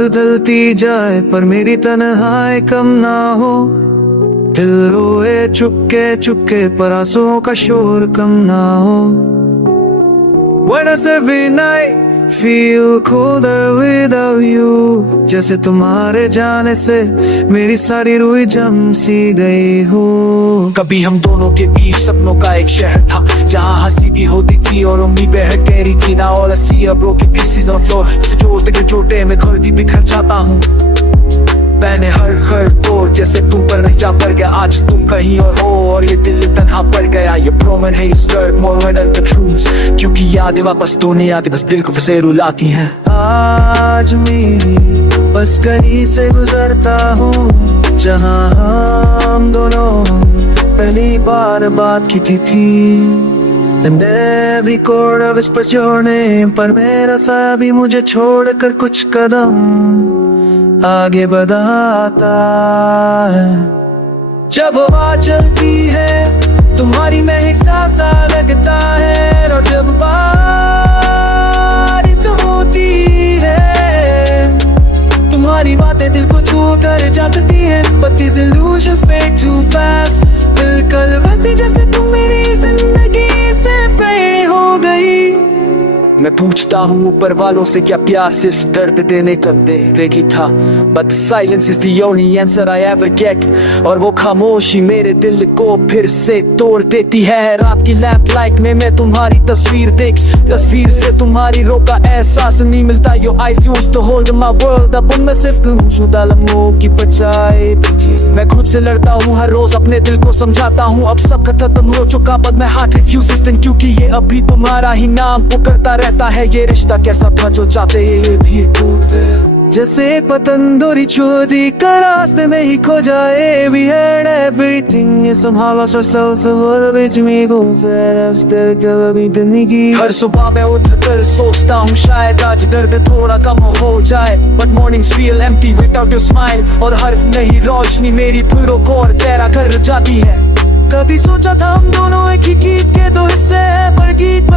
रात ढलती जाए पर मेरी तन्हाई कम ना हो। दिल रोए चुपके चुपके पर आंसुओं का शोर कम ना हो। When does every night feel colder without you? जैसे तुम्हारे जाने से मेरी सारी रूह जम सी गई हो। कभी हम दोनों के बीच सपनों का एक शहर था, जहाँ हंसी भी होती थी और उम्मीदें गहरी थी। ना all I see are broken pieces on floor, जिसे जोड़ते के चोटे में खुद बिखर जाता हूँ। मैंने हर तोड़ जैसे तुम पर नहीं जा पड़ गया। आज तुम कहीं और हो और ये दिल तन्हा पड़ गया। ये प्रोमन है द ट्रूथ्स, क्योंकि यादें वापस तो नहीं आती, बस दिल को फिर से रुलाती हैं। आज मेरी बस गली से गुजरता हूँ, जहाँ हम दोनों पहली बार बात की थी। And every chord whispers your name, पर मेरा सा भी मुझे छोड़कर कुछ कदम आगे बढ़ाता है। जब हवा चलती है तुम्हारी महक सा लगता है, और जब बारिश होती है तुम्हारी बातें दिल को छू कर जाती है। But these illusions fade too fast, बिल्कुल वैसी जैसे तुम मेरी जिंदगी से फेड हो गई। मैं पूछता हूँ ऊपर वालों से क्या प्यार सिर्फ दर्द देने का देगी था, but silence is the only answer I ever get। और वो खामोशी मेरे दिल को फिर से तोड़ देती है। रात की लैंप लाइट में मैं तुम्हारी तस्वीर देख, तस्वीर से तुम्हारी रो का एहसास नहीं मिलता। Your eyes used to hold my world, अब मैं सिर्फ गुमशुदा लम्हों की बचाए। मैं खुद से लड़ता हूँ हर रोज, अपने दिल को समझाता हूँ अब सब खत्म हो चुका, but my heart refuses, क्योंकि ये अभी तुम्हारा ही नाम पुकारता रहता है। ये रिश्ता कैसा था जो चाहते ये भी टूट गया। जैसे एक पतंग डोरी छोड़ी कर रास्ते में ही खो जाए। We had everything, ये somehow lost ourselves, so what बीच में घूम फिर still कभी जिंदगी। हर सुबह मैं उठकर सोचता हूँ शायद आज दर्द थोड़ा कम हो जाए, but mornings feel empty without your smile। और हर नई रोशनी मेरी पूरों को और गहरा कर जाती है। कभी सोचा था हम दोनों एक ही गीत के दो हिस्से, पर गीत